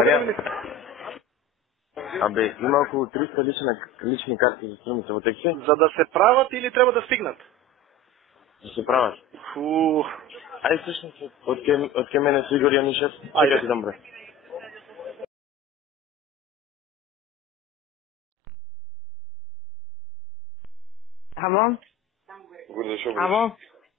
Маријан, абе, има околу 300 лични карти за струница во такси. За да се прават или треба да стигнат? Да се прават. Фу. Ајде слушнете, од ке мене се Игор Јанишев. Ајде ти дам број. Ало? Гурде, шо будеш? Ало?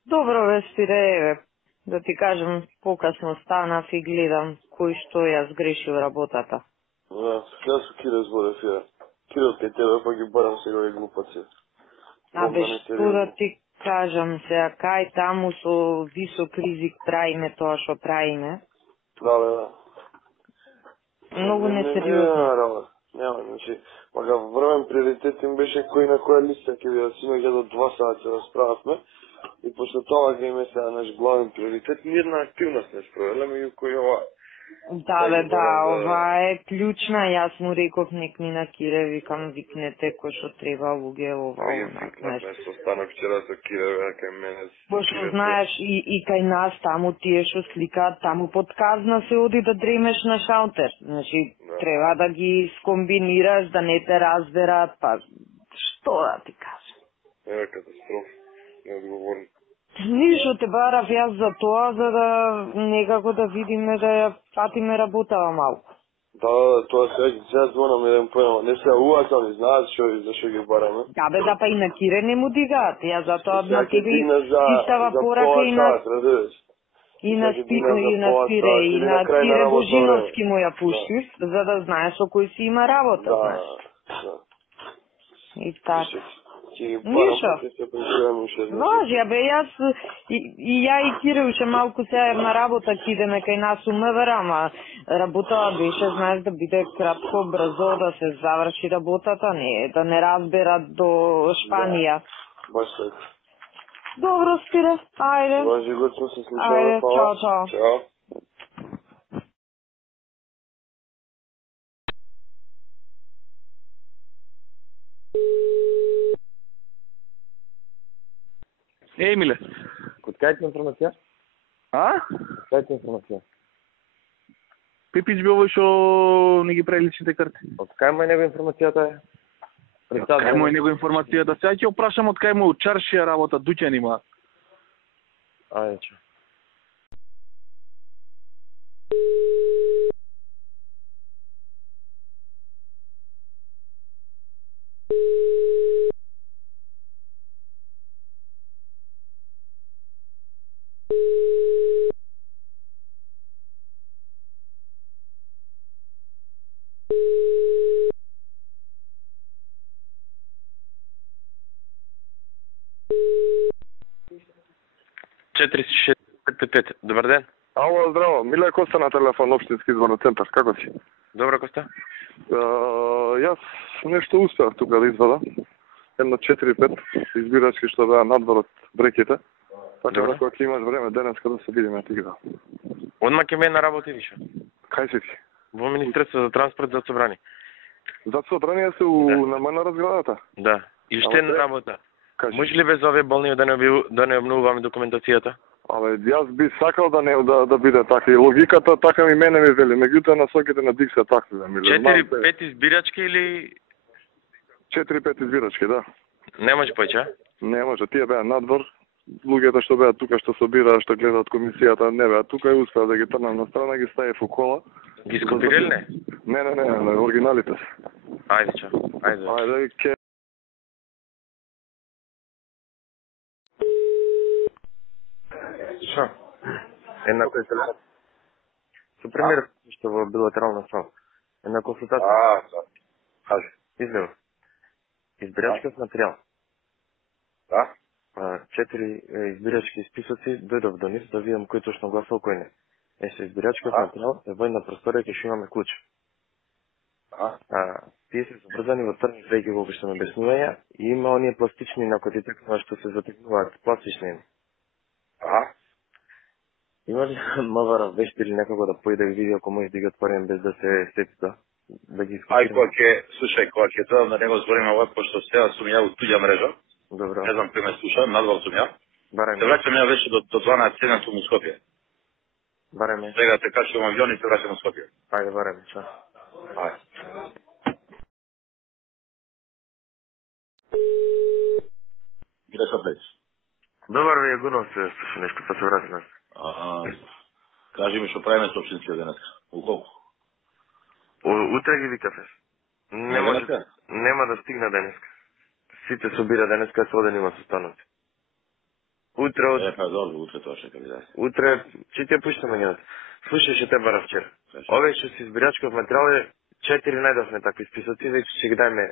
Добро бе, Спире, да ти кажем, покасно станав и гледам кој што ја сгрешил работата. Да, јас со Кире зборев ја. Кире од кај тебе, па ги барам сега овие глупаци. Абе, што да ти кажам сега, кај таму со висок ризик правиме тоа што правиме? Да. Многу несериозно. Нема, значи, мага врвен приоритет им беше кој на која листа ќе бидат синоќа до 2 сати се расправавме и после тоа ќе име сега наш главен приоритет, ни една активност не спровеле, меѓу кој ова. Да, бе, да, ова е клучна, јас му реков нек ни на Кире, викам, викнете кој што треба луѓе, ова, знаеш. Нешто станав вчера со Кире, кај мене. Пошто знаеш, и кај нас таму тие што сликаат, таму под казна се оди да дремеш на шалтер. Значи, треба да ги скомбинираш, да не те разберат, па што да ти кажам? Е, катастрофа, неодговорно. Ништо те барав јас за тоа, за да некако да видиме да ја фатиме работава малку. Да, тоа сега звонам еден појма, не се уатам, знаат за што ги бараме. Да бе, да па и на Кире не му дигаат, ја затоа на тебе истава порака и на... И на Спире, и на Кире Божиновски му ја пуштив, за да знаеш со кој си има работа, знаеш. И така. Ништо. Може, бе, јас и ја и Кире уште малку сега на работа ќе идеме кај нас у МВР, ама работата беше, знаеш, да биде кратко, брзо, да се заврши работата, не, да не разберат до Шпанија. Баш така. Добро, Спире, ајде. Боже, год сме се слушали, ајде, чао, чао. Чао. Емиле. Код кај ти информација? А? Кај ти информација? Пипич би овој што не ги прави личните карти. Од кај му е него информацијата е? Од кај му е него информацијата? Сега ќе опрашам од кај му чаршија работа, дуќан има. Ајде, чао. Добар ден. Ало, здраво. Миле Коста на телефон, Општински изборен центар. Како си? Добро, Коста. Јас нешто успеав тука да извада. Едно 4-5 избирачки што беа надвор од бреките. Така да кога ќе имаш време денеска да се видиме ти ги да. Одма ќе ме на работи више. Кај си ти? Во Министерство за транспорт за собрани. За собрание се на моја разградата? Да. И уште една работа. Кажи. Може ли без овие болни да не обновуваме документацијата? Абе, јас би сакал да биде така. И логиката така ми мене ми вели. Меѓутоа насоките на ДИК се такви да ми. 4-5 избирачки или 4-5 избирачки, да. не може повеќе? Не може, тие беа надвор. Луѓето што беа тука што собираат, што гледаат комисијата, не беа тука и успеа да ги трнам на страна, ги ставив у кола. Ги скопирали не? Не, оригиналите. Ајде, чао. Ајде, ке... Шо? Една консултација. Со пример, што во билатерална сала. Една консултација. Кажи. Излево. Избирачков материјал. Да? 4 избирачки списоци дојдов до нив да видам кој точно гласал, кој не. Со избирачков материјал е во една просторија ќе имаме клуч. Тие се забрзани во црни веќе во обични обяснувања и има оние пластични накотите што се затегнуваат пластични. Има ли МВР вешти или некако да појде и види ако може да ги отворим без да се сети да ги искупим? Кога ќе тоа на него збориме ова, пошто сега сум ја у туѓа мрежа. Добро. Не знам кој ме слуша, надвор сум ја. Барај Се враќам ја веќе до 12 сум у Скопје. Бареме. Сега те качувам авион и се враќам во Скопје. Ајде, бареме, чао. Ајде. Где се плеќ? Добар ви е гунов се, слушай нешко, па се вратиме. Кажи ми што правиме со општинскиот денес. У колку? Утре ги викаве. Нема да стигна денеска. Сите собира денеска, се оден има состаноци. Утре од... Добро, утре тоа ќе ви даде. Утре, ќе ти ја пуштаме генат. Слушай, ќе те бара вчера. Ове што си избирачков материјал е 4 најдовме такви списоци, веќе ќе ги дајме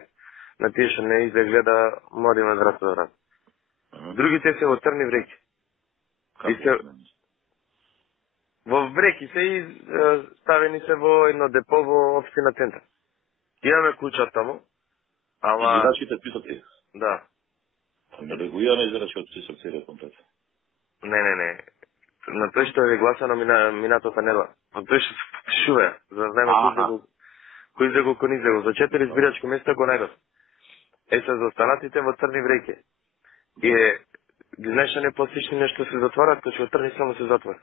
на тие што не изгледа, мораме да врата да врата. Другите се во црни вреќи. Во вреќи се и ставени се во едно депо во општина центар. Имаме клуча таму, ама... Избирачките списоци? Да. Не регулираме избирачките списоци комплет. Не. На тој што е гласано минатата недела. На тој што се подпишува, за да знаеме кој излегол, кој не излегол. За 4 избирачки места го најдов. Се за останатите во црни вреќи. И ги знаеш не пластични нешто се затворат, кој што црни само се затвора.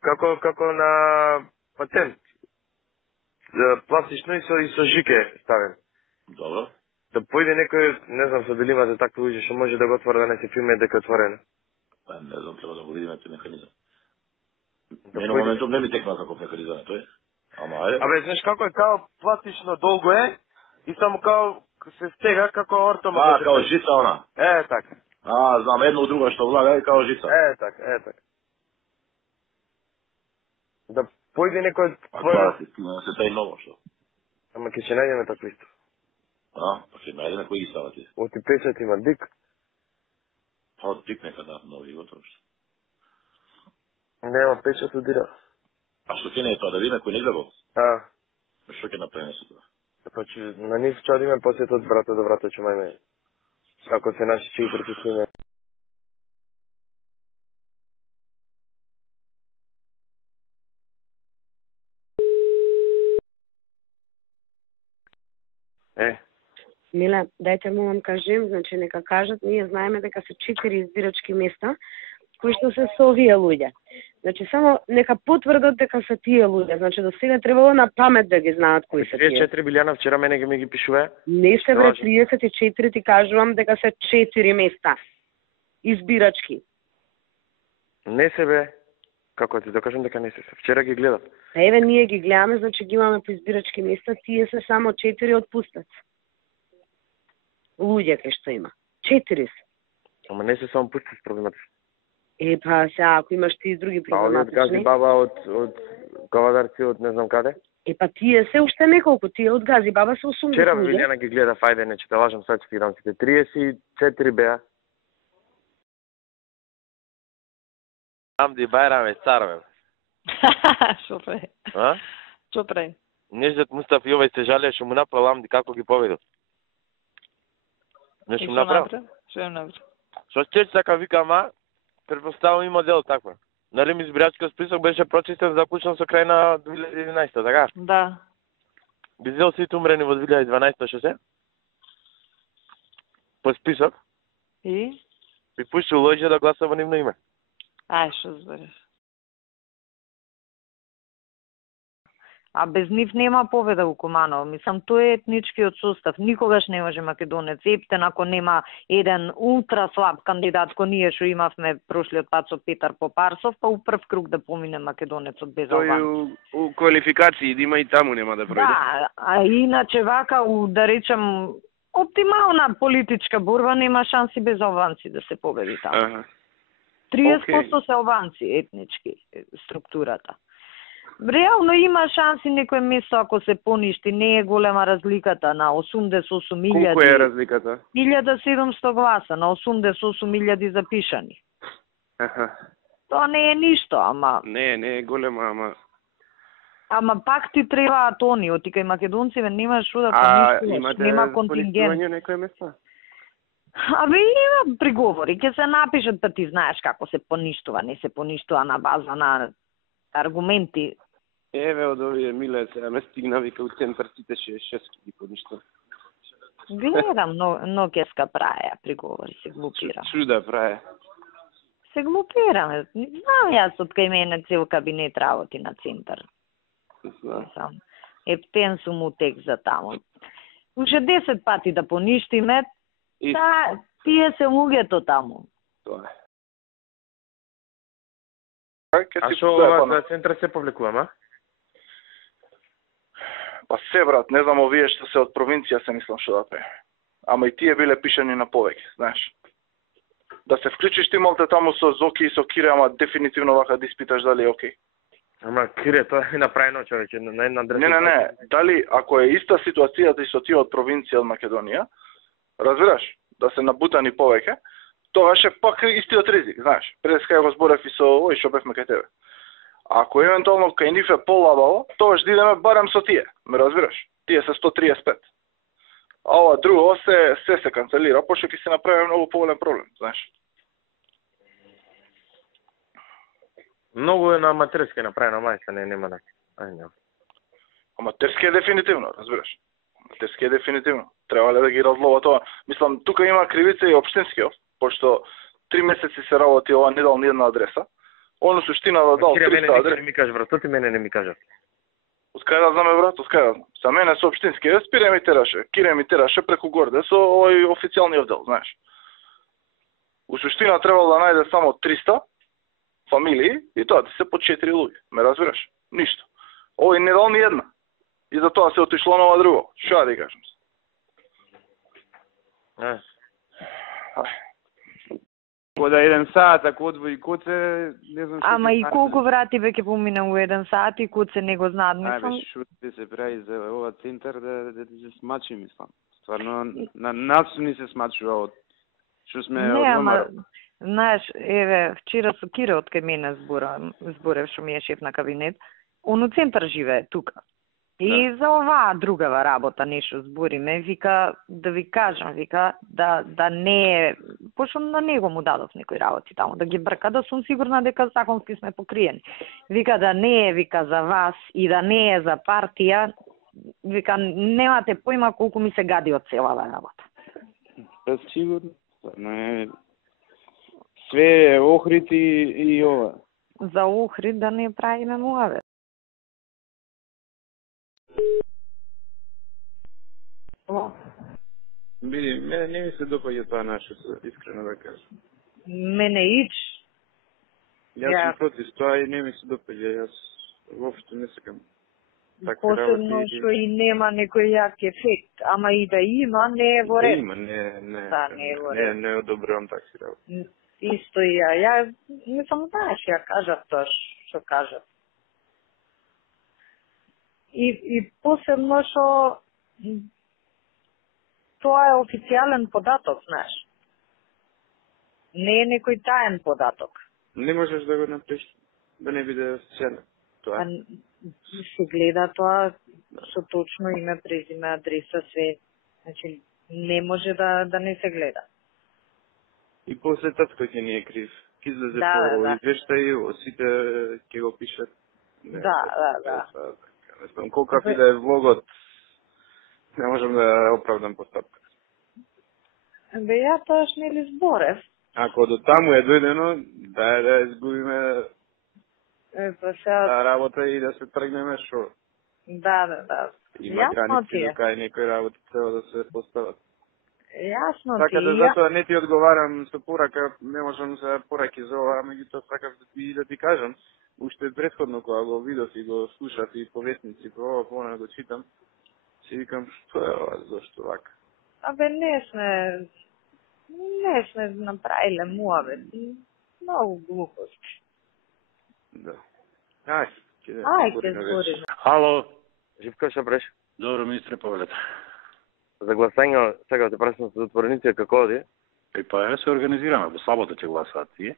Како на патент. Пластично и со жике ставен. Добро. Да појде некој, не знам, со дали имате такви луѓе што може да го отвора да не се филме дека отворено. Не знам, треба да го видиме тој механизам. Не, на моментом не ми текна како механизам тој. Ама ајде. Абе, знаеш како е, као пластично долго е и само као се стега како ортома. Као жица она. Така. Знам, едно друго што влага е као жица. Така. Да појде некој... Тоа се тај ново што. Ама ќе најдеме такво исто. Па ќе најдеме кој ги става ти. Оти печат има дик. Па дик нека да нови готово што. Нема печат удира. А што ќе не е тоа, да видиме кој не гледал? Што ќе направиме со тоа? Па че на нив ќе одиме посет од врата до врата ќе мајме. Ако се наши ќе притисниме. Миле, дајте му вам кажем, значи нека кажат, ние знаеме дека се 4 избирачки места кои што се со овие луѓе. Значи само нека потврдат дека се тие луѓе, значи до сега требало на памет да ги знаат кои се тие. 34 Билјана вчера мене ги ми ги пишува. Не се бре 34, ти кажувам дека се 4 места избирачки. Не се бе. Како ти докажам дека не се. Вчера ги гледав. Еве ние ги гледаме, значи ги имаме по избирачки места, тие се само 4 отпустат. Луѓе кај што има. 4 се. Ама не се само пустат проблематични. Па сега, ако имаш ти и други проблематични... Од Гази баба, од Ковадарци, од не знам каде. Па тие се уште неколку, тие од Гази баба се 80 луѓе. Вчера Билјана ги гледав, ајде, не че те лажам, сега ќе ти дам сите. 34 беа. Амди Бајрам е цар, бе. Шо прави? А? Шо прави? Неждет Мустаф Јовај се жалија што му направил Амди како ги победил. Нешто му направил? Што им направил? Што чеч така викама, предпоставам и модел таква. Нали ми избирачкиот список беше прочистен заклучен со крај на 2011, така? Да. Би взел сите умрени во 2012, што се? По список. И? Би пуштил луѓе да гласа во нивно име. Ај, што збереш? А без нив нема победа у Куманово. Мислам, тој е етничкиот состав. Никогаш не може македонец. Ептен ако нема еден ултра слаб кандидат, кој ние што имавме прошлиот пат со Петар Попарсов, па у прв круг да помине македонецот без албанец. Тој у квалификации, да има и таму нема да пројде. Да, а иначе вака, да речем, оптимална политичка борба нема шанси без албанци да се победи таму. 30% се албанци етнички структурата. Реално има шанси некој место ако се поништи, не е голема разликата на 88.000. Колку е разликата? 1700 гласа на 88.000 запишани. Тоа не е ништо, ама... Не е голема, ама... Ама пак ти требаат они, отика и македонциве немаш што да понишуваш, нема контингент. Имате некој место? Абе има приговори, ќе се напишат, па ти знаеш како се поништува, не се поништува на база на аргументи. Еве од овие Миле сега ме стигна, вика у центар сите 6 ги поништо. Гледам, но ке ска праја приговори, се глупира. Чуда праја. се глупираме. Знам јас од кај мене цел кабинет работи на центар. Сам. Ептен сум утек за таму. Уште 10 пати да поништиме, тие се луѓето таму. Тоа е. А што ова за центар се повлекувам, Па се, брат, не знам овие што се од провинција се мислам што да прави. Ама и тие биле пишани на повеќе, знаеш. Да се вклучиш ти малте таму со Зоки и со Кире, ама дефинитивно вака да испиташ дали е окей. Ама Кире, тоа е направено, човече, на една адреса. Не, дали ако е иста ситуацијата и со тие од провинција од Македонија, разбираш, да се набутани повеќе, тогаш е пак истиот ризик, знаеш. Пред кај го зборев и со овој што бевме кај тебе. Ако евентуално кај нив е полабаво, тогаш да идеме барем со тие, ме разбираш? Тие се 135. А ова друго се канцелира, пошто ќе се направи многу поголем проблем, знаеш. Многу е на аматерски направено, мајка, нема да. Аматерски е дефинитивно, разбираш. Аматерски е дефинитивно. Треба ли да ги разлова тоа? Мислам, тука има кривица и општинскиот, пошто 3 месеци се работи ова, не дал ни една адреса. Оно суштина да дал 300 адреса. Не ми кажеш, брат, ти мене не ми кажеш. Откај да знаме, брат, откај да знам. За мене со општински, Спире ми тераше, Кире ми тераше преку горде со овој официјалниот дел, знаеш. У суштина требало да најде само 300 фамилии и тоа ти се по 4 луѓе. Ме разбираш? Ништо. Овој не дал ни една. И за тоа се отишло на ова друго. Што да ти кажам? Кода 1 саат, ако одвои Коце, не знам што... Ама и колку врати веќе поминам у 1 саат и Коце не го знаат, мислам. Ајбе, што се прави за ова центар да се смачи, мислам. Стварно, на нас ни се смачува од што сме од номер. Знаеш, еве, вчера со Кире од кај мене зборев што ми е шеф на кабинет, он у центар живее тука. И за оваа другава работа нешто збориме, вика, да ви кажам, вика, да не е, пошто на него му дадов некои работи таму, да ги брка, да сум сигурна дека законски сме покриени. Вика, да не е, вика, за вас и да не е за партија, вика, немате поима колку ми се гади од целава работа. Па сигурно, све е Охрид и ова. За Охрид да не правиме муавет. Биди, мене не ми се допаѓа тоа наше, искрено да кажам. Мене ич. Јас сум против тоа и не ми се допаѓа, јас воопшто не сакам. Посебно што и нема некој јак ефект, ама и да има, не е во ред. Има, не одобрувам такси работи. Исто и ја не сам знаеш, ја кажав тоа што кажав. И посебно што тоа е официјален податок, знаеш. Не е некој таен податок. Не можеш да го направиш, да не биде сцена. Тоа. Се гледа тоа со точно име, презиме, адреса, све. Значи, не може да не се гледа. И после татко ќе ни е крив. Ќе излезе по извештај, сите ќе го пишат. Да. Не знам колкав и да е влогот, не можам да оправдам постапка. Бе, ја тоаш нели зборев. Ако до таму е дојдено, да изгубиме работа и да се тргнеме шо. Да. Има граници до кај некои работи треба да се постават. Јасно ти. Така да затоа не ти одговарам со порака, не можам за пораки за ова, меѓутоа сакав да ти кажам, уште претходно кога го видов и го слушав и по вестници, по ова, по она го читам, си викам, што е ова, зашто вака? Абе, не сме направиле муавет. Многу глупости. Да. Ајде, ќе збориме. Хало, Живко, што бреш? Добро, министре, повелете. За гласање, сега те прашам со затворениција како оди? Па се организираме, во сабота ќе гласаат тие.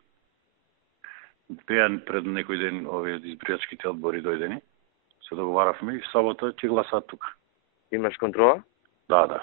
Пред некој ден овие избирачките одбори дојдени. Се договаравме и в сабота ќе гласаат тука. Имаш контрола? Да.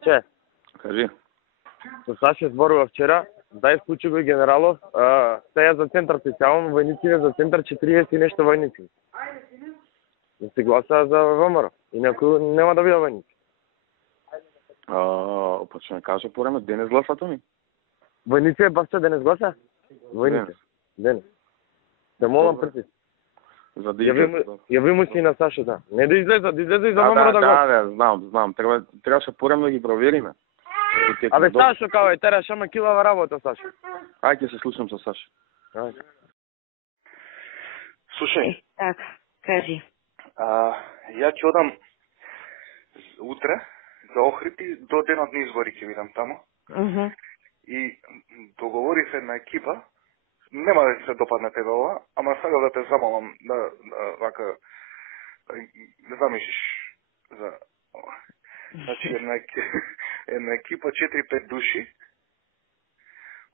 Саче. Кажи. Со Саше зборува вчера, дај вклучи го и генералов, стеја за центар специјално, војници за центар 40 и нешто војници. Да се гласа за ВМРО. И некој нема да биде војници. Па што не кажа порано, денес гласато ми? Војници е басче денес гласа? Војници. Денес. Да молам прти. За да Јави му си на Саша, да. Не да излезе, да излезе и за ВМРО да гласа. Да, знам. Требаше порано да ги провериме. Абе Сашо, као е, тераш ама килава работа, Сашо. Ајде ќе се слушам со Саша. Ајде. Слушај. Така, кажи. Ја ќе одам утре за Охрид и до денот на избори ќе видам тамо. И договорив една екипа, нема да се допадне тебе ова, ама сакам да те замолам да вака да замислиш за ова. Значи една екипа 4-5 души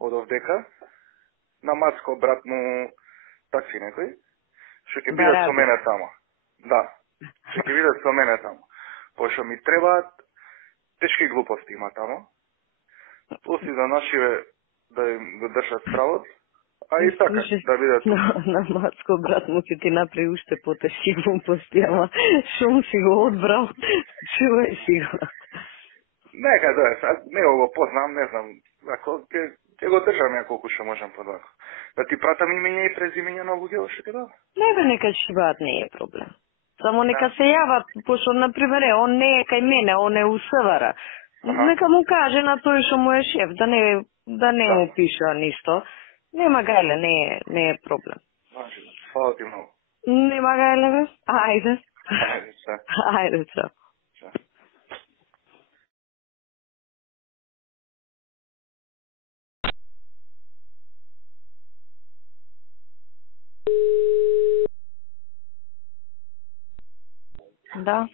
од овдека на Мацко брат му такси некој што ќе бидат со мене тамо. Да, што ќе бидат со мене тамо. Пошто ми требаат тешки глупости има тамо. После за нашиве да им го држат стравот, а и така да бидат. На Мацко брат му ќе ти направи уште потешки глупости, ама шо му си го одбрал, чувај си го. Нека да е, не го познам, не знам, ако ќе го држам ја колку што можам подвако. Да ти пратам имење и презимење на луѓе што ќе да? Не бе, нека шибаат не е проблем. Само нека се јават, пошто, например, он не е кај мене, он е у СВР. Нека му каже на тој што му е шеф, да не му пиша ништо. Нема гајле, не е проблем. Фала ти многу. Нема гајле, бе? Ајде. Ајде, чао. Да.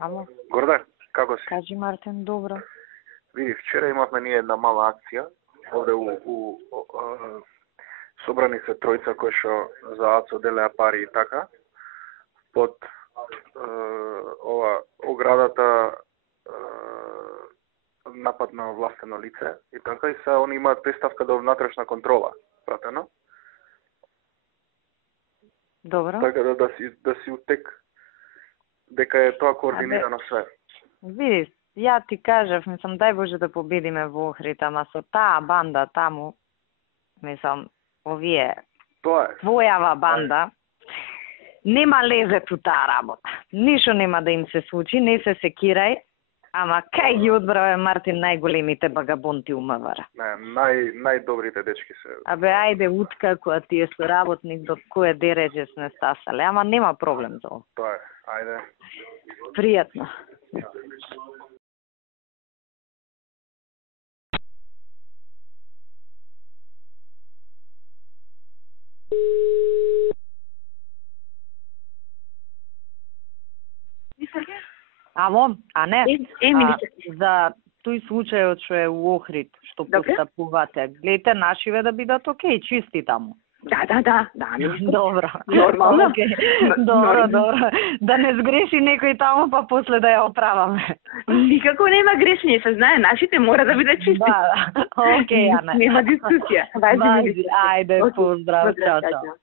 Ало. Горда, како си? Кажи, Мартин, добро. Види, вчера имавме ние една мала акција, овде у собрани се тројца кои што за АЦО делеа пари и така, под ова оградата напад на властено лице и така, и се они имаат приставка до внатрешна контрола, пратено. Добро. Така да си утек дека е тоа координирано све. Видиш, ја ти кажав, мислам, дај Боже да победиме во Охрид, ама со таа банда таму, мислам, овие, твојава банда, нема лезет у таа работа. Ништо нема да им се случи, не се секирај, ама кај ги одбраве Мартин најголемите багабонти у МВР? Не, најдобрите дечки се. Абе, ајде, утка, која ти е соработник, до кој дереđe сме стасале, ама нема проблем за ова. Тоа е, ајде. Пријатно. Ало, а не, за тој случајот што е у Охрид, што постапувате, гледате нашиве да бидат окей, чисти таму. Да. Добро. Нормално. Добро. Да не сгреши некој таму, па после да ја оправаме. Никако нема грешни, се знае, нашите мора да бидат чисти. Да. Окей, Ана. Нема дискусија. Ајде, поздрав, чао.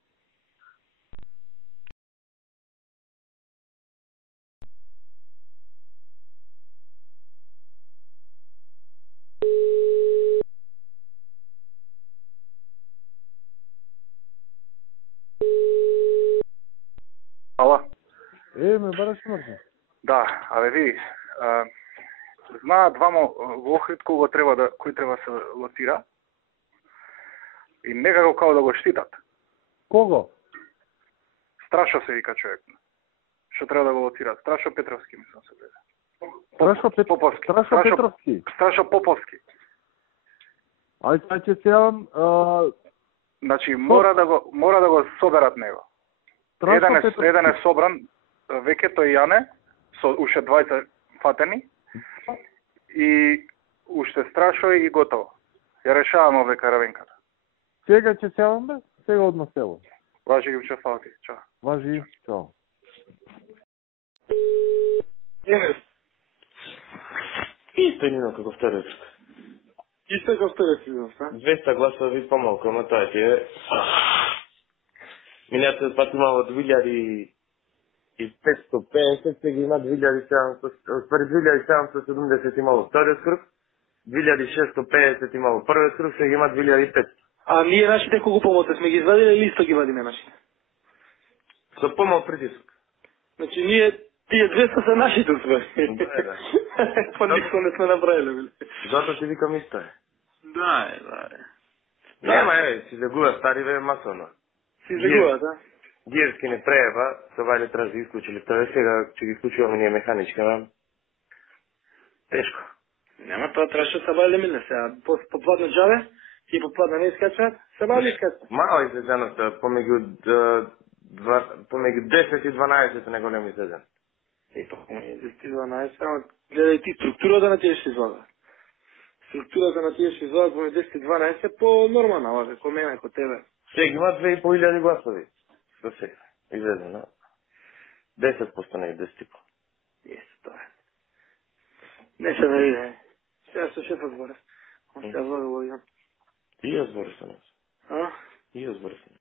Ала? Ме бараш Мартин. Да, абе види, знаат двама во Охрид кој треба да се лоцира и некако као да го штитат. Кого? Страшо се вика човек. Што треба да го лоцират? Страшо Петровски, мислам се бе. Петровски. Страшо Поповски. Ајде ќе се јавам. Значи мора да го соберат него. Еден е собран, веќе тој Јане, со уште 20 фатени, и уште Страшо и готово. Ја решаваме овде каравенката. Сега ќе се јавам бе? Сега одма село. Важи ги уче, фала ти, чао. Важи, чао. Ти, Тојнино како вториот. Исто како вториот излез, а? 200 гласови помалку, ама тоа ти е. Минатиот пат имало 2550, сега има 2770 имало вториот круг, 2650 имало првиот круг, сега има 2500. А ние нашите колку помалку сме ги извадили или исто ги вадиме нашите? Со помал притиск. Значи ние тие 200 са нашите усвои. Да. Па нищо не сме направили, били. Зато ти викам исто е. Да. Нема, си загува стариве масовно. Си загува, да. Гирски не преева, са вали трябва да изключили. Тоа сега, че ги изключуваме ние механичка, тешко. Нема, тоа трябваше да се бали да мине сега. Попладна джаве, и попладна не изкачват, се бали изкачват. Мало излезеността, помеѓу 10 и 12 не голем излезен. Помеѓу 10 и 12, ама гледај ти структурата на тие ще извада. Структурата на тие ще извада помеѓу 10 и 12 е по-нормална, како мене, како тебе. Сега има 2500 гласови. До сега. Излезено. 10% не е 10,5. Јесте, тоа е. Не се да виде. Сега со шефот зборев. Он се влага во јан. И јас зборев со нас. А? И јас зборев со нас.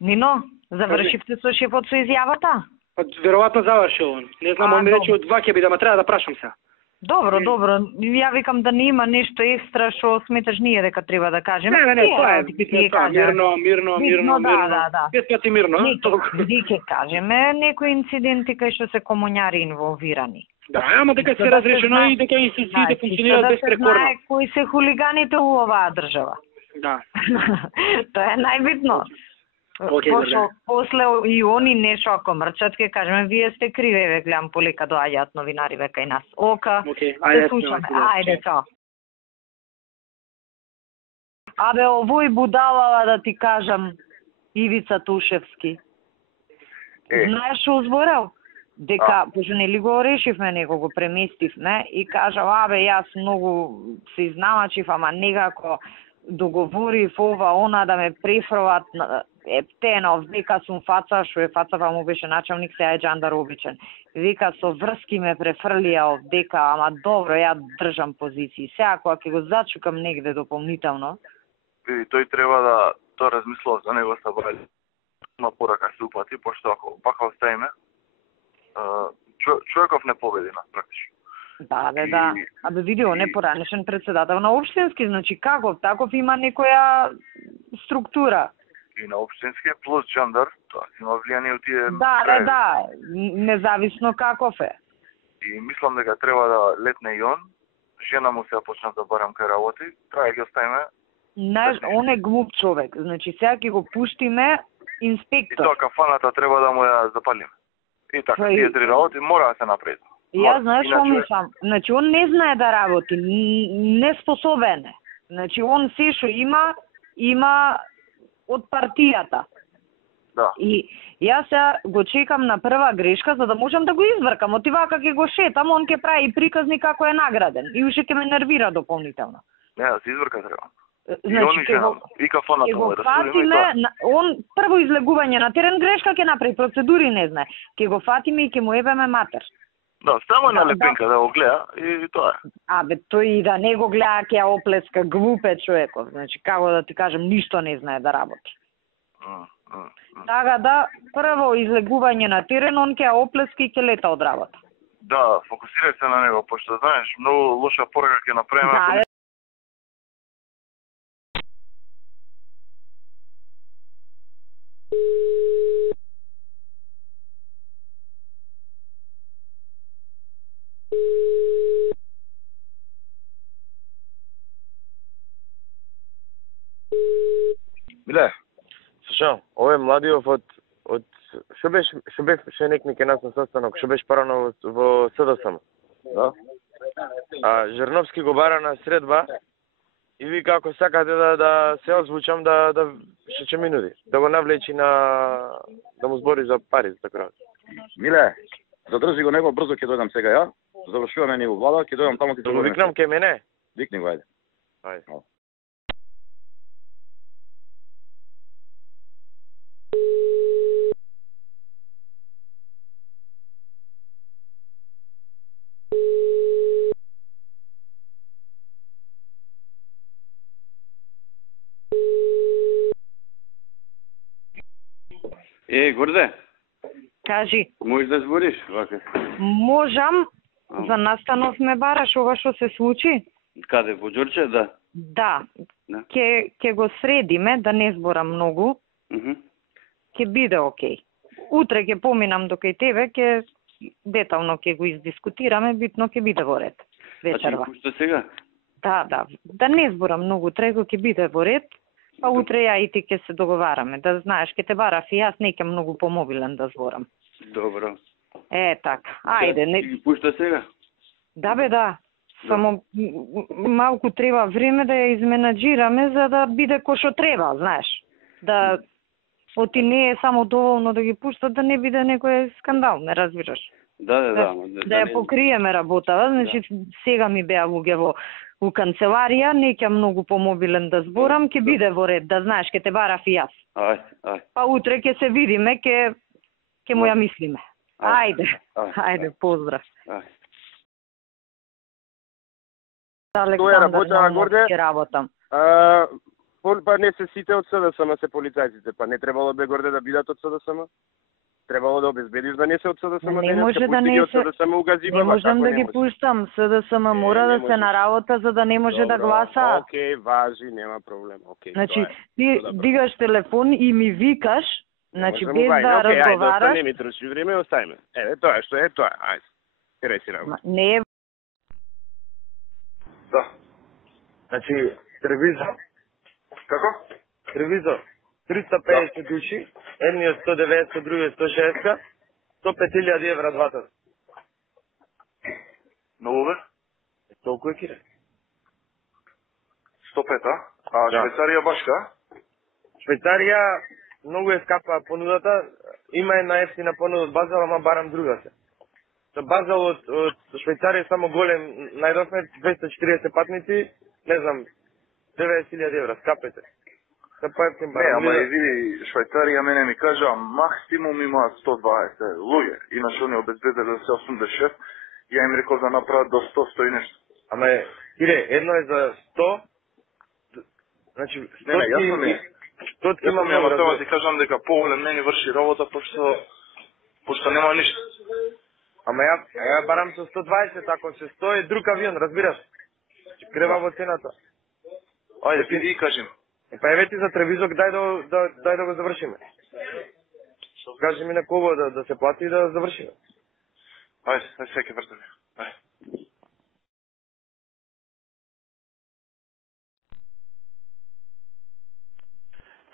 Нино, завршивте со шефот со изјавата? Па веројатно завршил он. Не знам, он ми рече од 2 ќе биде, ама треба да прашам се. Добро. Ја викам да не има нешто екстра што сметаш ние дека треба да кажеме. Не, тоа е мирно. Да. 5 пати мирно. Ние ќе кажеме некои инциденти кај што се комуњари инволвирани. Да, ама дека се разрешено и дека институциите функционираат безпрекорно. Да се знае кои се хулиганите у оваа држава. Да. Тоа е најбитно. После и они нешто ако мрчат, ќе кажеме, вие сте криви, ве гледам полека доаѓаат новинари ве кај нас. Ока, се слушаме. Ајде, чао. Абе, овој будалава да ти кажам, Ивица Тушевски. Знаеш што зборел? Дека, пошто нели го решивме, него го преместивме и кажал, абе, јас многу се изнамачив, ама некако договорив ова, она да ме префрлат Ептенов, вика сум фаца, што е фаца, па му беше началник, сега е джандар обичен. Вика со врски ме префрлија овдека, ама добро, ја држам позиции. Сега, кога ќе го зачукам негде дополнително... Види, тој треба да тоа размислува за него сабрали. Има порака се упати, пошто ако пака оставиме, човеков не победи нас, практично. Да. Абе, види, он е поранешен председател на општински, значи каков, таков има некоја структура. И на општински плюс джандар, тоа има влијание од тие... Да, независно каков е. И мислам дека треба да летне и он, жена му се почна да барам кај работи, треба да ги оставиме. Знаеш, он е глуп човек, значи сега ќе го пуштиме инспектор. И тоа кафаната треба да му ја запалиме. И така, тие три работи мора да се направи. Ја знаеш што мислам, значи он не знае да работи, неспособен е. Значи он се што има од партијата. Да. И јас сега го чекам на прва грешка за да можам да го извркам. Оти вака ќе го шетам, он ќе прави приказни како е награден и уште ќе ме нервира дополнително. Не, да се изврка треба. Значи ќе го фатиме, он прво излегување на терен грешка ќе направи, процедури не знае. Ќе го фатиме и ќе му ебеме матер. Да, само една лепенка да го гледа и тоа е. Абе, тој и да не го гледа ќе ја оплеска, глупе човеков. Значи, како да ти кажем, ништо не знае да работи. Така да, прво излегување на терен, он ќе ја оплеска и ќе лета од работа. Да, фокусирај се на него, пошто знаеш, многу лоша порака ќе направиме. Да, Биле, слушам, овој младиов од што беше некник нас на состанок, што беше парано во СДСМ. Да. А Жерновски го бара на средба и вика ако сакате да се озвучам да ќе минути, да го навлечи да му збори за пари за така. Миле, Задржи го него, брзо ќе дојдам сега ја. Завршуваме ние во влада, ќе дојдам таму ќе Го викнам ке мене. Викни го, ајде. Ајде. Горде? Кажи. Можеш да збориш вака? Можам. За настанов ме бараш ова што се случи? Каде, во Ѓорче, да? Да. Ке го средиме, да не зборам многу. Ке биде окей. Утре ќе поминам до кај тебе, ке детално ќе го издискутираме, битно ќе биде во ред. Вечерва. Значи, пушта сега? Да. Да не зборам многу, трего ќе биде во ред. Па утре ја и ти ќе се договараме. Да знаеш, ке те барав и јас не ќе многу помобилен да зборам. Добро. Така. Ајде, не. Ти пушта сега? Да бе, да. Само малку треба време да ја изменаџираме за да биде кој што треба, знаеш. Да оти не е само доволно да ги пуштат, да не биде некој скандал, не разбираш. Да. Да ја покриеме работава, значи сега ми беа луѓе во канцеларија, не ќе многу помобилен да зборам, ќе биде во ред, да знаеш, ќе те барав и јас. Ајде. Па утре ќе се видиме, ќе му ја мислиме. Ајде, поздрав. Тоа работа Горде. Работам. Па не се сите од СДСМ се полицајците, па не требало бе Горде да бидат од СДСМ? Требало да обезбедиш да не се од СДСМ, не може да не се. Не можам да ги пуштам, СДСМ мора да се на работа за да не може да гласа. Окей, важи, нема проблем. Окей. Значи, ти дигаш телефон и ми викаш, значи без да разговараш. Не ми троши време, оставиме. Еве тоа што е тоа. Ајде. Реси работа. Не е. Да. Значи, телевизор. Како? Телевизор. 350 души, едниот 190, другиот 160, 105.000 евра двата. Многу бе? Толку е кире. 105, а Швајцарија башка? Швајцарија многу е скапа понудата, има една ефтина понуда од Базел, ама барам друга се. За Базел од Швајцарија само голем најдовме 240 патници, не знам, 90.000 евра, скапете. Не, ама и види, Швајцарија мене ми кажа, максимум имаат 120 луѓе, иначе они обезбедели да се 86, ја им рекол да направат до 100 и нешто. Ама ире, едно е за 100, значи, 100 има много. Ама тоа ти кажам дека поголем не ни врши работа, пошто нема ништо. Ама ја барам со 120, ако се 100 е друг авион, разбираш? Крева во цената. Ајде, ти и кажем. Па еве ти за Тревизок, дај да го завршиме. Кажи ми на кого да се плати и да завршиме. Ајде, сега ќе вртаме. Ајде.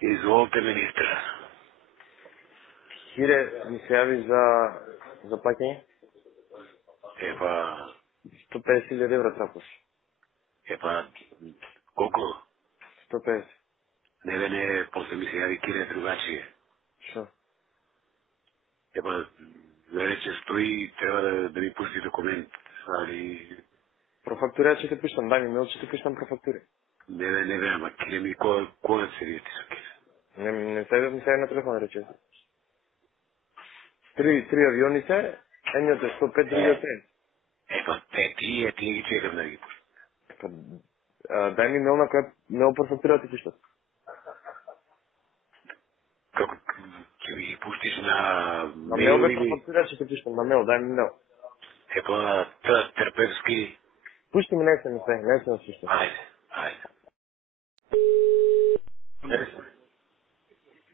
Изволте, министр. Хире, ми се јави за плаќање? Епа... 150.000 евра трапаш. Епа... Колко? 150. Не, после ми се јави Кире другачие. Шо? Епа, рече стои, треба да ми пусти документ, али... Профактурија ќе те пуштам, дај ми мейл, ќе те пуштам профактури. Не, ама Кире ми, кога се видите со Кире? Не се на телефон, рече. Три авиони се, едниот е 105, другиот 3. Епа, ти ги чекам да ги пуштам. Дај ми мейл на која мейл профактура ти пуштат. Како ќе ми ги пуштиш на мейл или... На мейл профактура ќе те пуштам, на мейл, дај ми мейл. Епа, терапевски... Пушти ми, не се пуштам. Ајде.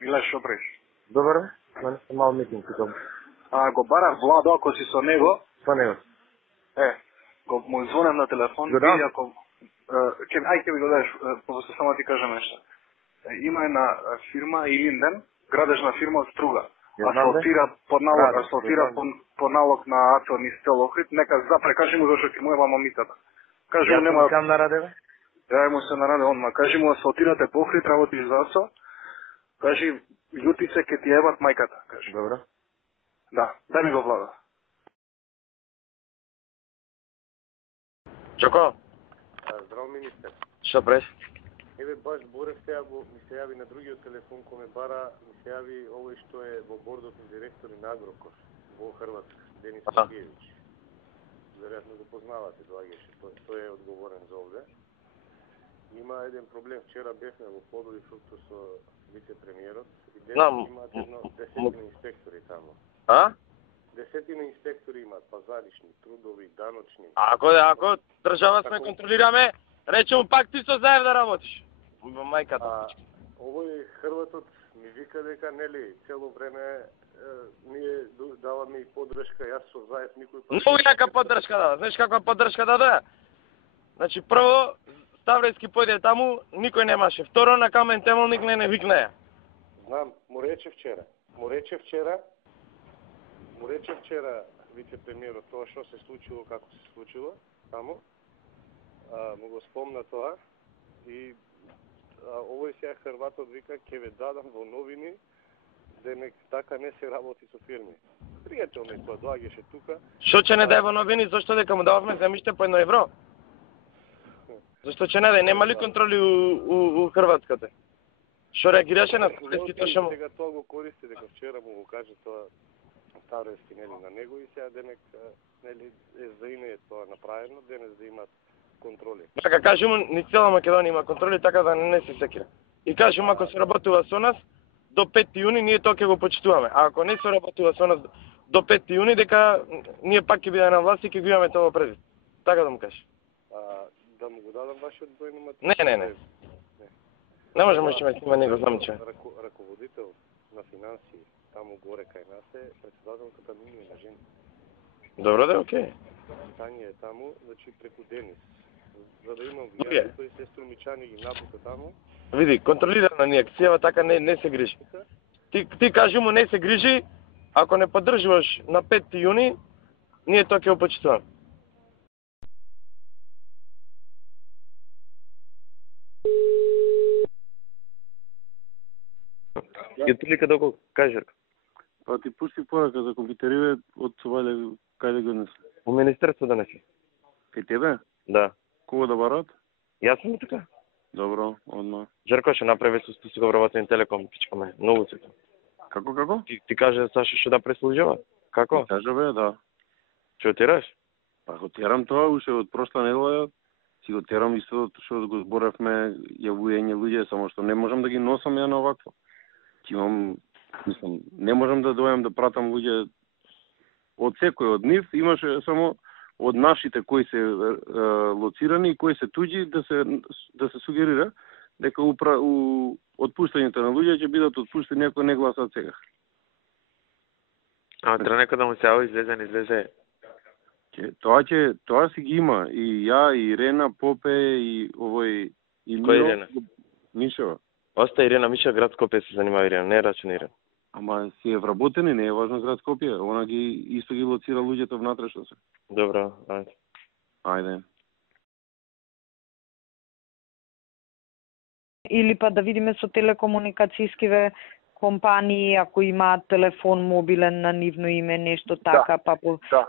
Милеш, шо преш? Добар, мене сте мал митинг тука. Го барав Владо, ако си со него. Со него. Го му звонам на телефон, види ако... Ајде ми го дадеш, после само ти кажам нешто. Има една фирма, Илинден, градежна фирма од Струга. Асфалтира под налог на АЦО низ цел Охрид, нека запре, кажи му зашто ќе му ева мамитата. Кажи му нема... Јас сум нараде, бе? Ја му се нараде онма, кажи му асфалтирате по Охрид, работиш за АЦО, кажи, љути се ке ти ебат мајката, кажи. Добро. Да, дај ми го Влада. Чоко? Здраво, министер. Што преш? Еве баш Борев сега ми се јави на другиот телефон кој ме бара, ми се јави овој што е во бордот на директори на Агрокор во Хрватска, Денис Сергеевич. Веројатно го познавате, доаѓаше, тој е одговорен за овде. Има еден проблем, вчера бевме во Подови фрукту со вице-премиерот и денес имаат едно 10 инспектори таму. А? 10 инспектори имаат, пазаришни, трудови, даночни. Ако држава сме контролираме, рече му пак ти со заев да работиш. Мајката. Овој Хрватот ми вика дека нели цело време ние даваме и поддршка, јас со заев никој. Многу јака поддршка дава. Знаеш каква поддршка даде? Значи прво Ставрејски појде таму, никој немаше. Второ на Камен Темелник не викнеја. Знам, му рече вчера вице-премиерот тоа што се случило, како се случило таму. Му го спомна тоа и овој сега Хрватот вика ќе ве дадам во новини денек така не се работи со фирми. Пријател ми тоа доаѓаше тука. Што ќе не дај во новини, зашто дека му дававме земјиште по 1 евро? Зашто ќе не дај, нема ли контроли у Хрватската? Што реагираше на Ставрејски тоа? Дека тоа го користи, дека вчера му го каже тоа Ставрејски нели на него и сега денек нели е за име тоа направено, денес да имаат контроли. Така кажи му, ни цела Македонија има контроли, така да не се секира. И кажи му, ако се работува со нас, до 5 јуни ние тоа ќе го почитуваме. А ако не се работува со нас до 5 јуни, дека ние пак ќе бидеме на власт и ќе го имаме тоа предвид. Така да му кажеш. Да му го дадам вашиот број номер? Не. Не можеме што ме снима него, знам че. Раководител на финансии, таму горе кај нас е председателката Мини на жени. Добро да, окей. Тања е таму, значи преку Денис. За да имам влијание, тој се струмичани ги напука таму. Види, контролирана ни акцијава, така не се грижи. Ти кажи му не се грижи, ако не поддржуваш на 5 јуни, ние тоа ќе го почитуваме. И отприлика доколку кажеш? Па ти пусти порака за компјутериве од Совале, каде го несли? У министерство да неси. Кај тебе? Да. Кого да барат? Јас сум така. Добро, одма. Жерко ќе направи со список вработен Телеком, пичкаме. Многу се. Како? Ти каже Саша што да преслужува? Како? Кажа бе, да. Што тераш? Па го терам тоа уште од прошла недела. Си го терам исто што го зборевме јавување луѓе, само што не можам да ги носам ја на овакво. Не можам да дојам да пратам луѓе од секој од нив, имаше само од нашите кои се лоцирани и кои се туѓи да се сугерира дека отпуштањето на луѓе ќе бидат отпуштени ако не гласат сега. Треба некој да му се јави, излезе. Тоа си ги има и ја, и Ирена Попе, и овој и Кој Ирена? Мишева. Оста Ирена Миша, град Скопје се занимава Ирена, не е рачен Ирена. Ама си е вработени, не е важно град Скопје. Она ги исто ги лоцира луѓето внатре што се. Добро, ајде. Ајде. Или па да видиме со телекомуникацијскиве компании, ако имаат телефон мобилен на нивно име, нешто така, па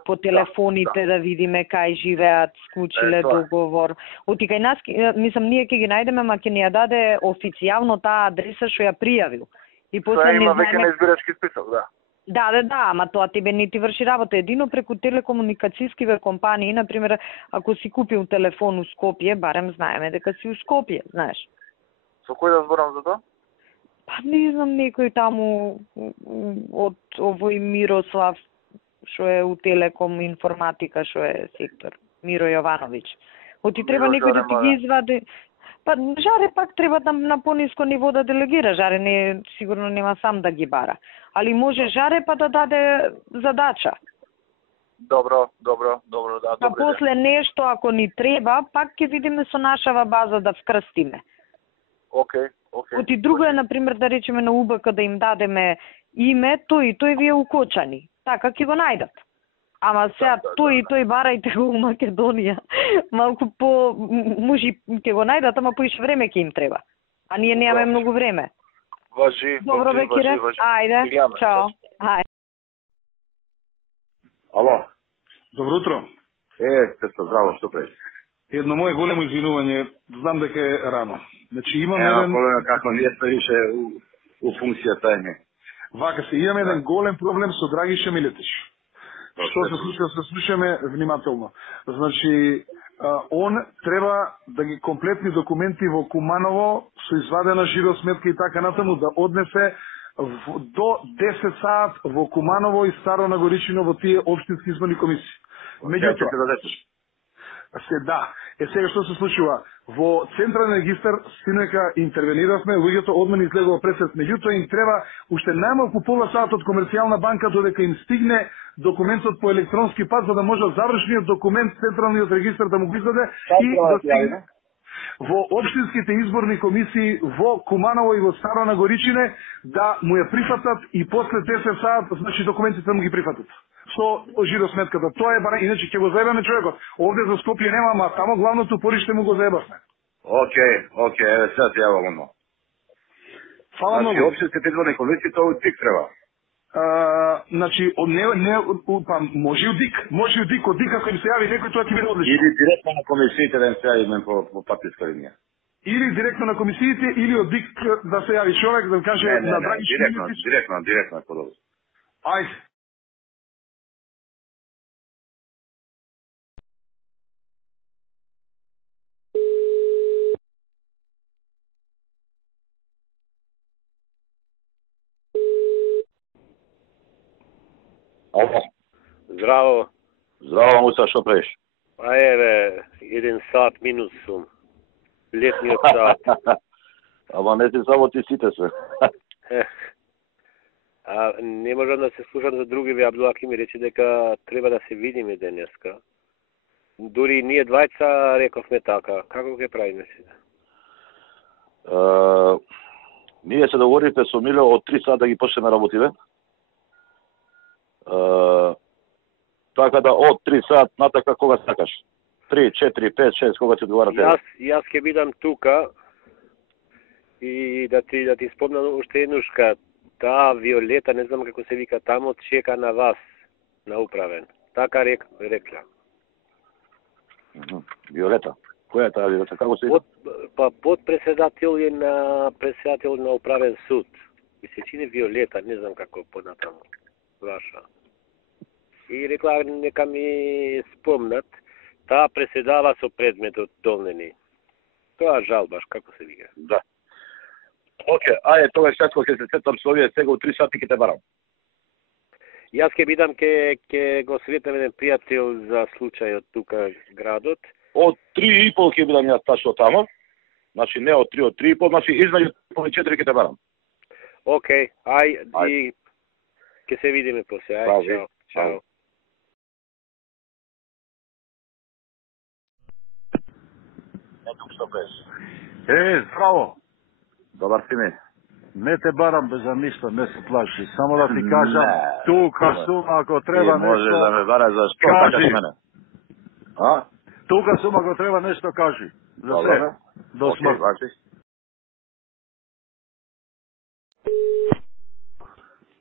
по телефоните да видиме кај живеат, склучиле договор. Оти кај нас, мислам, ние ќе ги најдеме, ма ќе ни ја даде официјално таа адреса што ја пријавил. И после има веќе на избирачки список, да. Да, ама тоа тебе не ти врши работа. Едино преку телекомуникацијскиве компании, например, ако си купил телефон у Скопје, барем знаеме дека си у Скопје, знаеш. Со кој да зборам за тоа? Па не знам, некој таму од овој Мирослав, што е у Телеком информатика, што е сектор, Миро Јовановиќ. Оти треба некој да ти ги извади. Па Жаре пак треба на пониско ниво да делегира, Жаре не сигурно нема сам да ги бара. Али може Жаре па да даде задача. Добро, да, добро. После нешто ако ни треба, пак ќе видиме со нашава база да вкрстиме. Окей. Оти друго е, например, да речеме на УБК да им дадеме име, тој ви е укочани. Така ќе го најдат. Ама сега тој барајте го у Македонија. Малку по може ќе го најдат, ама поише време ќе им треба. А ние немаме многу време. Важи. Добро бе, Кире. Ајде. Чао. Ајде. Ало. Добро утро. Тесто, здраво, што правиш? едно мое големо извинување, знам дека е рано. Значи имам еден како ние сме више у функција тајне. Вака се, имам еден голем проблем со Драгиша Милетиш. Што се случува, се слушаме внимателно. Значи, он треба да ги комплетни документи во Куманово со извадена жиросметка и така натаму да однесе до 10 саат во Куманово и Старо Нагоричино во тие општински изборни комисии. Меѓутоа, да. Сега што се случува? Во Централен регистар синека интервениравме, луѓето одмени излегува пресет, меѓутоа им треба уште најмалку пола саат од Комерцијална банка додека им стигне документот по електронски пат за да може завршниот документ Централниот регистар да му го издаде и да стигне во општинските изборни комисии во Куманово и во Старо Нагоричине да му ја прифатат и после 10 саат, значи документите да му ги прифатат со жиросметката. Тоа е барем, иначе ќе го заебаме човекот. Овде за Скопје нема, ама тамо главното порище му го заебавме. Океј, еве сега ти јавам одно. Фала многу. Значи, општинските изборни комисии тоа од ДИК треба. Значи, може и од ДИК, од ДИК ако им се јави некој, тоа ќе биде одлично. Или директно на комисиите да им се јави по партиска линија. Или директно на комисиите, или од ДИК да се јави човек да каже на Драгиш Милетиш. Директно е подобро. Ајде. Здраво. Здраво, Муса, што правиш? Еве, 1 сат минус сум. Летниот сат. Ама не си само ти сите све. Не можам да се слушам за други, Абдулаки ми рече дека треба да се видиме денеска. Дури ние двајца рековме така. Како ќе правиме сега? Ние се договоривме со Мило од 3 сата да ги почнеме работиве. Така да од 3 сат натака кога сакаш. 3, 4, 5, 6, кога ти одговара тебе. Јас ќе бидам тука и да ти спомнам уште еднушка. Таа Виолета, не знам како се вика тамо, чека на вас, на управен. Така рекла. Виолета? Која е таа Виолета? Како се вика? Подпредседател на управен суд. Ми се чини Виолета, не знам како понатаму. Ваша. И рекла нека ми спомнат, таа преседава со предметот долнени. Тоа жалбаш, како се вика? Да. Океј, ајде, тогаш јас кога ќе се сетам со овие сега у 3 сати ќе те барам. Јас ќе бидам, ќе го сретнем еден пријател за случајот тука градот. Од 3:30 ќе бидам јас тачно тамо. Значи не од 3, од 3:30, значи измеѓу 4 ќе те барам. Океј, и ќе се видиме после. Ајде, чао. Здраво. Добар си ми. Не те барам без ништо, не се плаши. Само да ти кажам, тука сум, ако треба нешто... Ти можеш да ме бараш за што така мене. Тука сум, ако треба нешто кажи. За себе. До смрт.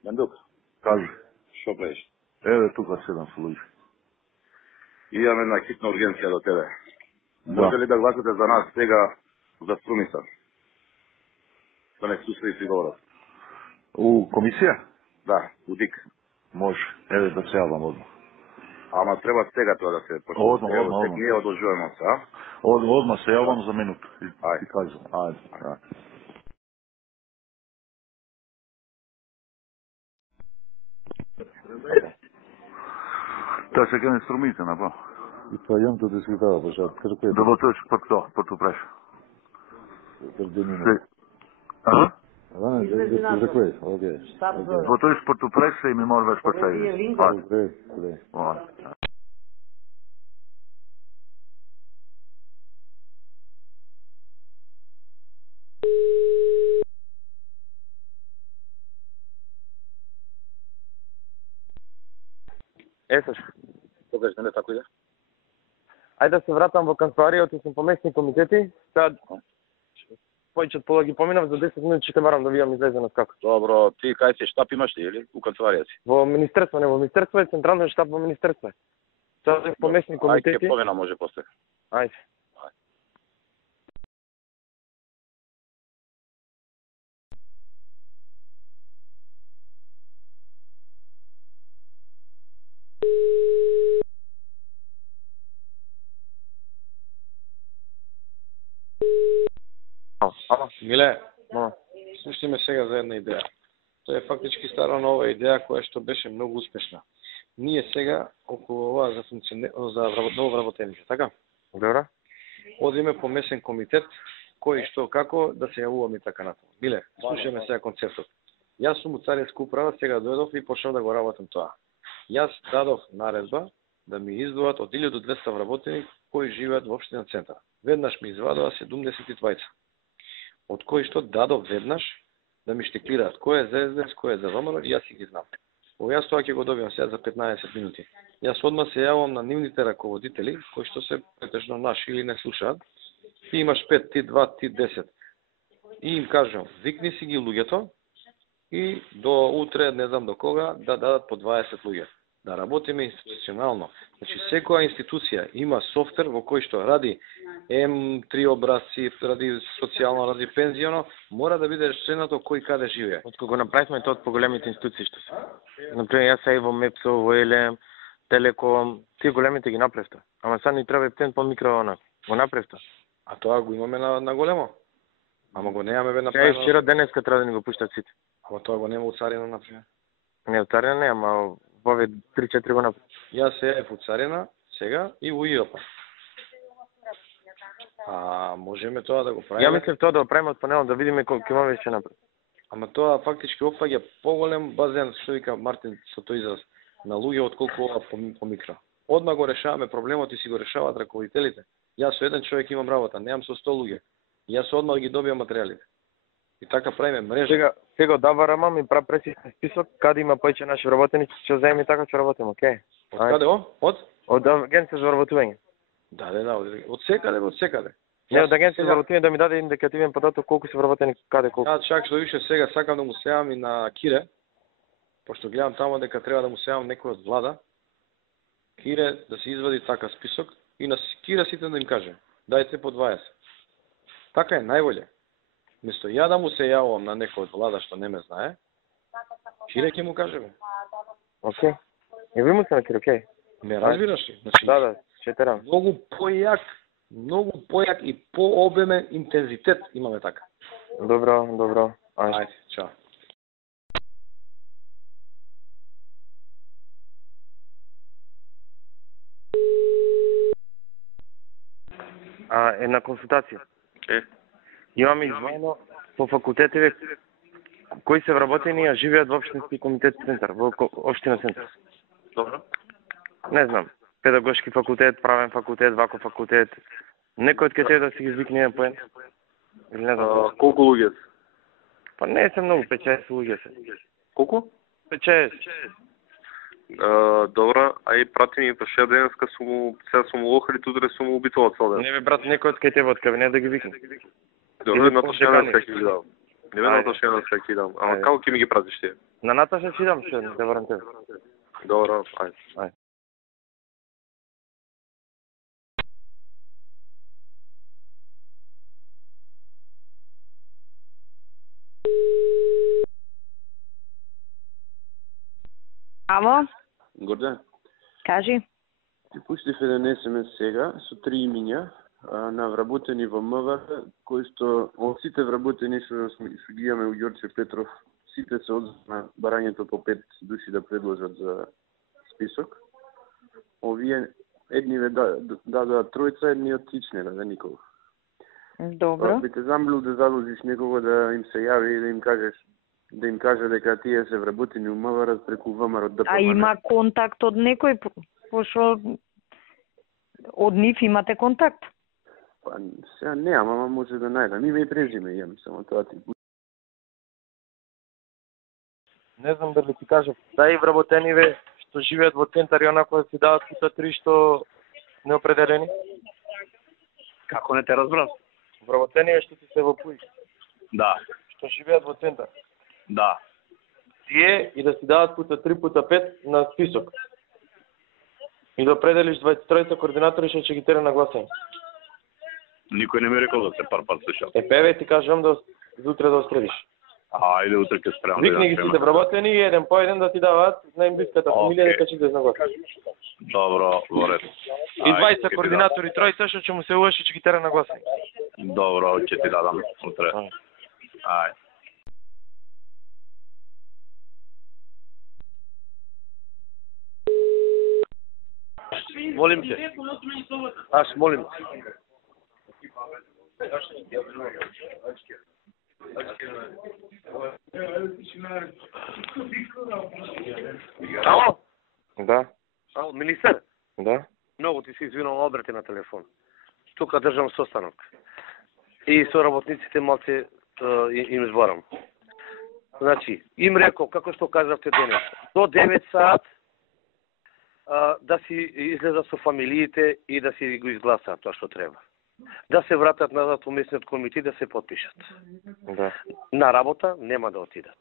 Мендук. Кажи. Што правиш? Еве, тука седам со луѓе. Имам една хитна ургенција до тебе. Може ли да гласате за нас сега за Струмица? Да не слушате и си говорат. У комисија? Да, у ДИК. Може. Еве да се јавам одма. Ама треба сега тоа да се почне. Одма. Ние одложуваме се, а? Одма се јавам за минут. Ајде. Ти кажам. Ајде. Тоа се ке Струмица, напа. И тоа јам тоа дискутава, пошто кркој. Да тоа што поту преш. А? За кој? Океј. Во тој спорту преса и ми можеш поставиш. Слушай. Тогаш не така иде? Ајде да се вратам во канцеларијата, сум помесни комитети. Сега повеќе од пола ги поминав, за 10 минути ќе барам да видам излезено како. Добро, ти кај си штаб имаш ли или у канцеларија си? Во министерство, не во министерство е централниот штаб во министерство. Сега помесни комитети. Ајде, ќе повена може после. Ајде. Миле, слушаме сега за една идеја. Тоа е фактички стара нова идеја која што беше многу успешна. Ние сега околу ова за ново вработените, така? Добро. Одиме по месен комитет, кој што како да се јавуваме и така натаму. Миле, слушаме сега концептот. Јас сум у царинска управа, сега дојдов и почнав да го работам тоа. Јас дадов наредба да ми издвојат од 1200 вработени кои живеат во општина Центар. Веднаш ми извадува 72, од кои што дадов веднаш да ми штеклираат кој е за СДС, кој е за ВМРО и јас си ги знам. Јас тоа ќе го добиам сега за 15 минути. Јас одма се јавам на нивните раководители, кои што се претежно наши или не слушаат. Ти имаш 5, ти 2, ти 10. И им кажам, викни си ги луѓето и до утре, не знам до кога, да дадат по 20 луѓе. Да работиме институционално. Значи, секоја институција има софтвер во кој што ради М3 образци, ради социјално, ради пензионо, мора да биде решенато кој каде живее. Од кога направивме тоа од поголемите институции што се. Например, јас сај во МЕПСО, во ЕЛЕМ, Телеком, тие големите ги направивте. Ама сега ни треба ептен по микро она. Го направивте. А тоа го имаме на големо. Ама го немаме бе направено. Сега вчера денеска треба да ни го пуштат сите. Ама тоа го нема у Царина, например. Не, у Царина не, ама овие 3-4 го направи. Јас се у Царина сега и у ИОП. А можеме тоа да го правиме? Ја мислев тоа да го правиме од панелот, да видиме колку има веќе направи. Ама тоа фактички опфаќа поголем базен, што вика Мартин со тој израз, на луѓе отколку ова по микро. Одма го решаваме проблемот и си го решаваат раководителите. Јас со еден човек имам работа, немам со 100 луѓе. Јас одма ги добиам материјалите. И така правиме мрежа. Сега дава Рама ми прави пресисен список каде има повеќе наши вработени, ќе земе така ќе работиме, окей. Од каде Од агенција за вработување. Да, од секаде. Не, од агенција за вработување да ми даде индикативен податок колку се вработени каде колку. Ја чак што више сега сакам да му се јавам и на Кире, пошто гледам таму дека треба да му се јавам некој од влада. Кире да се извади така список и на Кире сите да им каже, дајте по 20. Така е најболje. Место ја да му се јавувам на некој од влада што не ме знае, Кире ќе му каже бе. Окей. И ви му се на Кире, окей. Не разбираш ли? Значи, да, четерам. Многу појак и пообемен интензитет имаме така. Добро. Ајде, чао. Една консултација. Имаме изваено по факултетите кои се вработени а живеат во општински комитет Центар, во општина Центар. Добро. Не знам, педагошки факултет, правен факултет, вако факултет. Некој од кете да си ги звикне по еден. Или не знам. Колку луѓе? Па не се многу, 5-6 луѓе се. Колку? 5-6. Добро, ај прати ми паше денеска сега сум у Охрид, утре сум у Битолац. Не бе брат, некој од кете од кабинет да ги викне. Добро, Наташа Јаневска ќе ги дам. Не бе Наташа Јаневска ќе дам. Ама како ќе ми ги пратиш ти? На Наташа ќе дам, ќе да врам тебе. Добро, ајде. Ало? Горде? Кажи. Ти пуштив еден СМС сега со 3 имиња на вработени во МВР, кои што од сите вработени што ги имаме у Ѓорче Петров, сите се одзва на барањето по 5 души да предложат за список. Овие едниве дадоа тројца, едниот тичне да никого. Добро. Би те замолил да задолжиш некого да им се јави и да им каже дека тие се вработени у МВР преку ВМРО ДПМН. А има контакт од некој, пошо од нив имате контакт? Па сега не, ама може да најдам. Име и презиме имам, само тоа ти. Не знам дали ти кажав, да и вработениве што живеат во Центар и онако си дават пута 3 што неопределени. Како не те разбрав? Вработениве што се во ПУИ. Да. Што живеат во Центар. Да. Тие и да си дават пута 3 пута 5 на список. И да определиш 23 координатори што ќе ги тера на гласање. Никој не ми рекол да се пар слушал. Певе ти кажам да утре да остредиш. Ајде утре ќе спремам. Викни ги сите вработени и еден по еден да ти дават на имбиската фамилија дека ќе идеш на гласање. Добро, во ред. И 20 координатори, тројца што ќе му се уваш и ќе ги тера на гласање. Добро, ќе ти дадам утре. Ај. Молим те. Аз молим те. Ало? Да. Ало, министер? Да. Многу ти се извинувам, обрати на телефон. Тука држам состанок. И со работниците малце им зборам. Значи, им рекол, како што кажавте денес, до 9 саат да си излезат со фамилиите и да си го изгласаат тоа што треба. Да се вратат назад у местниот комитет да се подпишат. Да. На работа нема да отидат.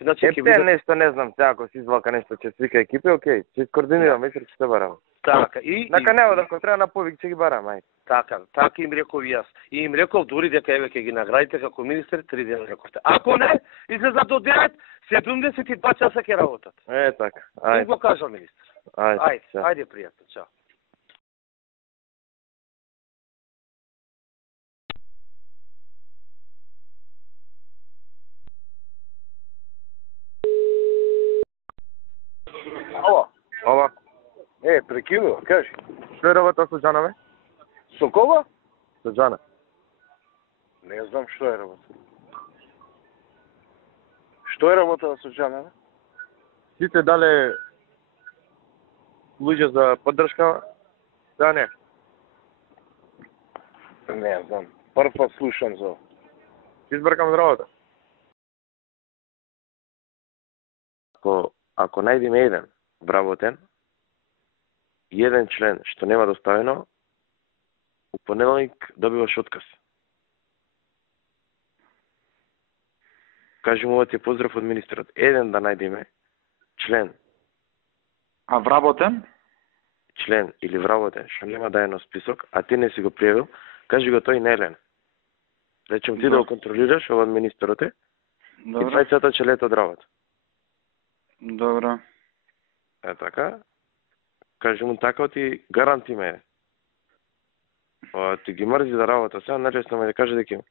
Значи, нешто не знам, ако си извака нешто, ќе свика екипи, окей, ќе искоординирам, вечер ќе се барам. Така, и... Нака нема да ако треба на повик, ќе ги барам, ај. Така им реков јас. И им реков дури дека еве ќе ги наградите како министер 3 дена рековте. Ако не, излезат до 9, 72 часа ќе работат. Така. Ајде. И го кажа министер. Ајде, пријатно, чао. Ова. Прекинува, кажи. Што е работа со Джанове? Со кого? Со Джана. Не знам што е работа. Што е работа со Джанове? Сите дале луѓе за поддршка? Да, не. Не знам. Прв пат слушам за. Избркам работа. Ако најдеме еден вработен, еден член што нема доставено, у понеделник добиваш отказ. Кажи му ти поздрав од министерот. Еден да најдеме член. А вработен? Член или вработен што нема даено список, а ти не си го пријавил, кажи го тој Нелен. Речем ти да го контролираш ова од министерот е. И 20 че лето од работа. Добро. Така. Кажи му така, ти гаранти ме. Ти ги мрзи да работа, сега најлесно ме да каже дека има.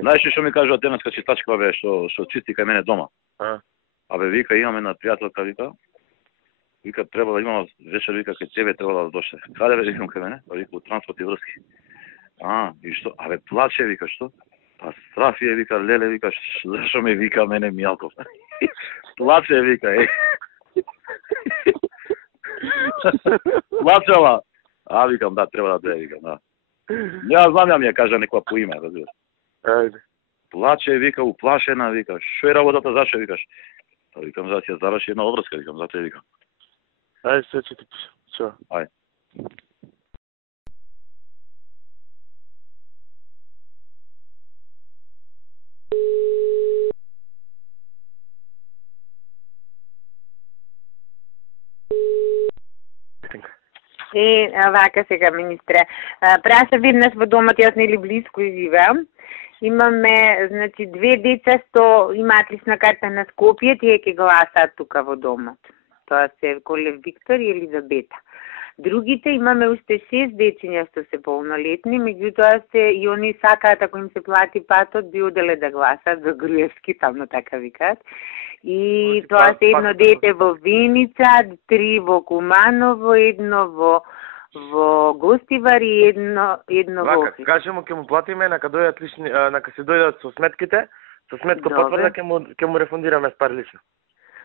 Знаеш што ми кажува денеска читачка бе, што чисти кај мене дома? Абе, вика, имаме една пријателка, вика, треба да имаме вечер, вика, кај тебе треба да доше. Каде бе, викам кај мене? Вика, у транспорт и врски. И што? Абе, плаче, вика, што? Па страф е, вика, леле, вика, зашо ме вика мене Мијалков? Плаче, вика, Плачела. Викам, да, треба да бе, викам, да. Ја знам, ја ми ја кажа некоја по име, разбираш. Плаче, вика, уплашена, вика, шо е работата, зашо, викаш? Викам, за да ќе заврши една обврска, викам, затоа викам. Ајде, се ќе ти пише. Чао. Ајде. Вака сега, министре. Праша веднаш во домот, јас нели близко живеам. Имаме, значи, 2 деца што имаат лична карта на Скопје, тие ќе гласаат тука во домот. Тоа се Колев Виктор и Елизабета. Другите имаме уште 6 дечиња што се полнолетни, меѓутоа се и они сакаат, ако им се плати патот, би оделе да гласаат за Груевски, таму така викаат. И тоа се едно дете во Виница, 3 во Куманово, едно во Гостивар и едно во Офис. Кажи му, ќе му платиме, нака дојдат лични, нака се дојдат со сметките, со сметко потврда ќе му рефундираме спар лично.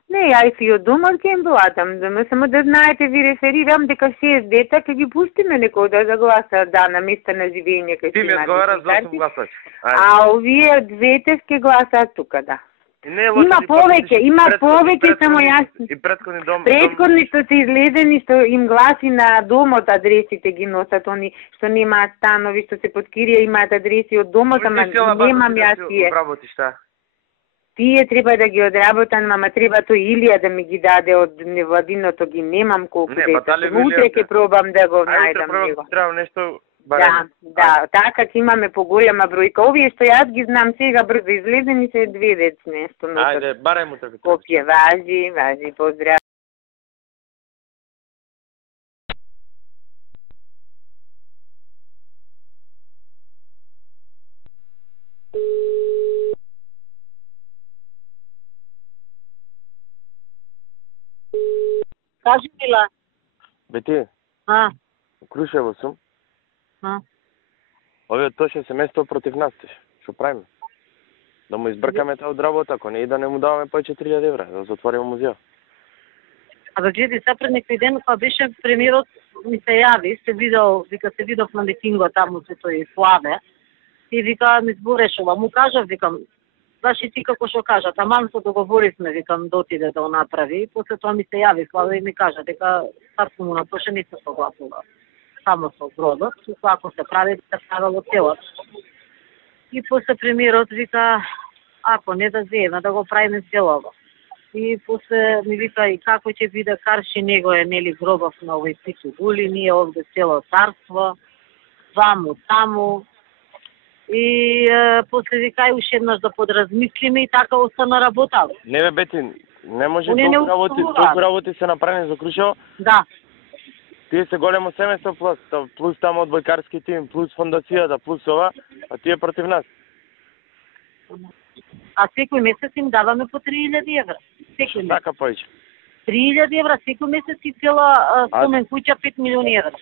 Не, јас и од домот ќе им платам, само да знаете, ви реферирам дека 6 дета ќе ги пустиме некој да гласа на место на живење кај ти ми одговараш за 8 гласач. А овие двете ќе гласаат тука, да. Има повеќе, само јас. И претходни Претходни што се излезени, што им гласи на домот адресите ги носат, они што немаат станови, што се под кирија имаат адреси од домот, ама немам јас тие. Тие треба да ги одработам, ама треба тој Илија да ми ги даде од невладиното, ги немам колку дета. Утре ќе пробам да го најдам него. Треба нешто. Да, така ќе имаме поголема бројка. Овие што јас ги знам сега брзо излезени се 2 дец нешто. Ајде, барај му така. Копје, важи, поздрав. Кажи Мила. Бе А? Крушево сум. А? Овие тоше семејство против нас, што правиме? Да му избркаме таа од работа, ако не и да не му даваме повеќе 3000 евра, да затвориме музеот. Абе, гледи, сега пред некој ден, кога беше премиерот, ми се јави, се видов на митингот таму со тој Славе, и вика, ми зборешува, му кажав, викам, баш и ти како што кажа, таман се договоривме, викам, да отиде да го направи, и после тоа ми се јави Славе и ми кажа, дека татко му напоше не се согласува само со бродот, ако се прави, се правило целот. И после премиерот вика, ако не да земе, да го правиме целово. И после ми вика, и како ќе биде карши, него е, нели, гробов на овој Пицу Гули, ние овде цело царство, ваму, таму. И после вика, и уште еднаш да подразмислиме, и така остана работа. Не бе, Бети, не може толку работи се направени за Крушево. Да. Тие се големо семејство, плюс тамо одбојкарски тим, плюс фондацијата, плюс ова, а тие против нас. А секој месец им даваме по 3000 евра. Секој месец. Така повеќе. 3000 евра секој месец и цела спомен куќа 5 милиони евра.